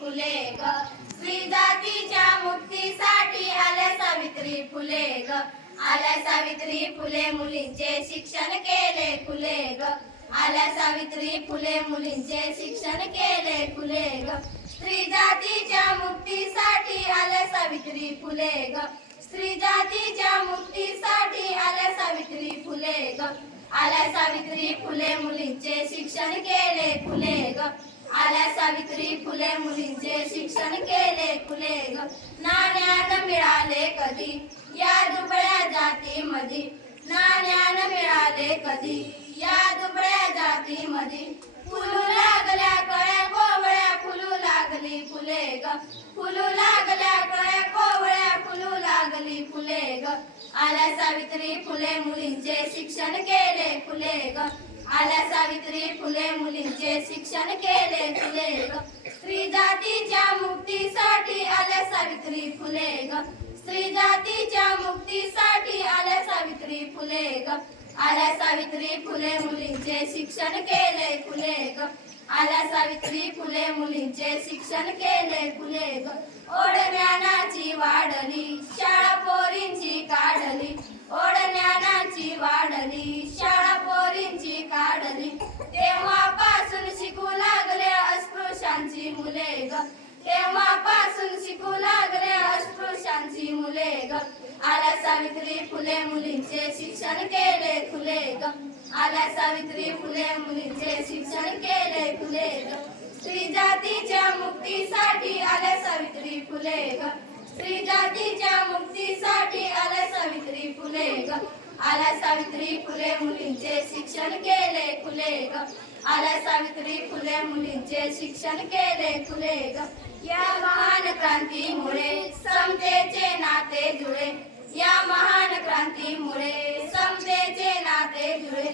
फुले ग. स्त्री जातीच्या मुक्तीसाठी आल्या सावित्री फुले ग. आल्या सावित्री फुले मुलींचे शिक्षण केले फुले ग. आल्या सावित्री फुले मुलींचे शिक्षण केले फुले ग. स्त्री जातीच्या मुक्तीसाठी आल्या सावित्री फुले ग. स्त्री जातीच्या मुक्तीसाठी आल्या सावित्री फुले ग. आल्या सावित्री फुले मुलींचे शिक्षण केले फुले ग. आल्या सावित्री फुले मुलींचे शिक्षण केले खुले ग. नाण्यान मिळाले कधी? या दुबळ्या जातीमध्ये नाण्यान मिळाले कधी? या दुबळ्या जातीमध्ये फुलू लागल्या कळ्या कोवळ्या फुलू लागली फुले ग. फुलू लागल्या कळ्या कोवळ्या फुलू लागली फुले ग. आल्या सावित्री फुले मुलींचे शिक्षण केले फुले ग. आल्या सावित्री फुले मुलींचे शिक्षण केले फुले ग. स्त्री जातीच्या मुक्तीसाठी आल्या सावित्री फुले ग. स्त्री जातीच्या मुक्तीसाठी आल्या सावित्री फुले ग. आल्या सावित्री फुले मुलींचे शिक्षण केले फुले ग. आल्या सावित्री फुले मुलींचे शिक्षण केले फुले ग. आल्या सावित्री फुले मुलींचे शिक्षण केले फुले आल्या सावित्री फुले मुलींचे शिक्षण केले फुले स्त्री जातीच्या मुक्तीसाठी आल्या सावित्री फुले स्त्री जातीच्या मुक्तीसाठी आल्या सावित्री फुले आल्या सावित्री फुले मुलींचे शिक्षण केले फुले ग. आल्या सावित्री फुले मुलींचे शिक्षण केले फुले ग. या महान क्रांतीमुळे समतेचे नाते जुळे या महान क्रांतीमुळे समतेचे धुळे.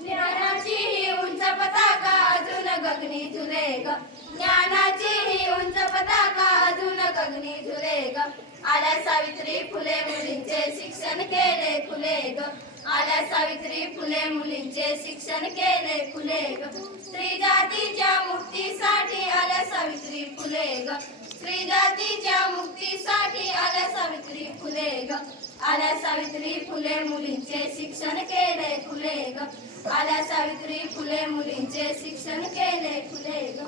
ज्ञानाची ही उंच पताका अजून गगनी झुले ग. ज्ञानाची ही उंच पताका अजून गगनी झुले ग. आल्या सावित्री फुले मुलींचे शिक्षण केले फुले ग. आल्या सावित्री फुले मुलींचे शिक्षण केले फुले ग. स्त्री जातीच्या मुक्तीसाठी आल्या सावित्री फुले ग. स्त्री जातीच्या मुक्तीसाठी आल्या सावित्री फुले ग. आल्या सावित्री फुले मुलींचे शिक्षण केले फुले ग. आल्या सावित्री फुले मुलींचे शिक्षण केले फुले ग.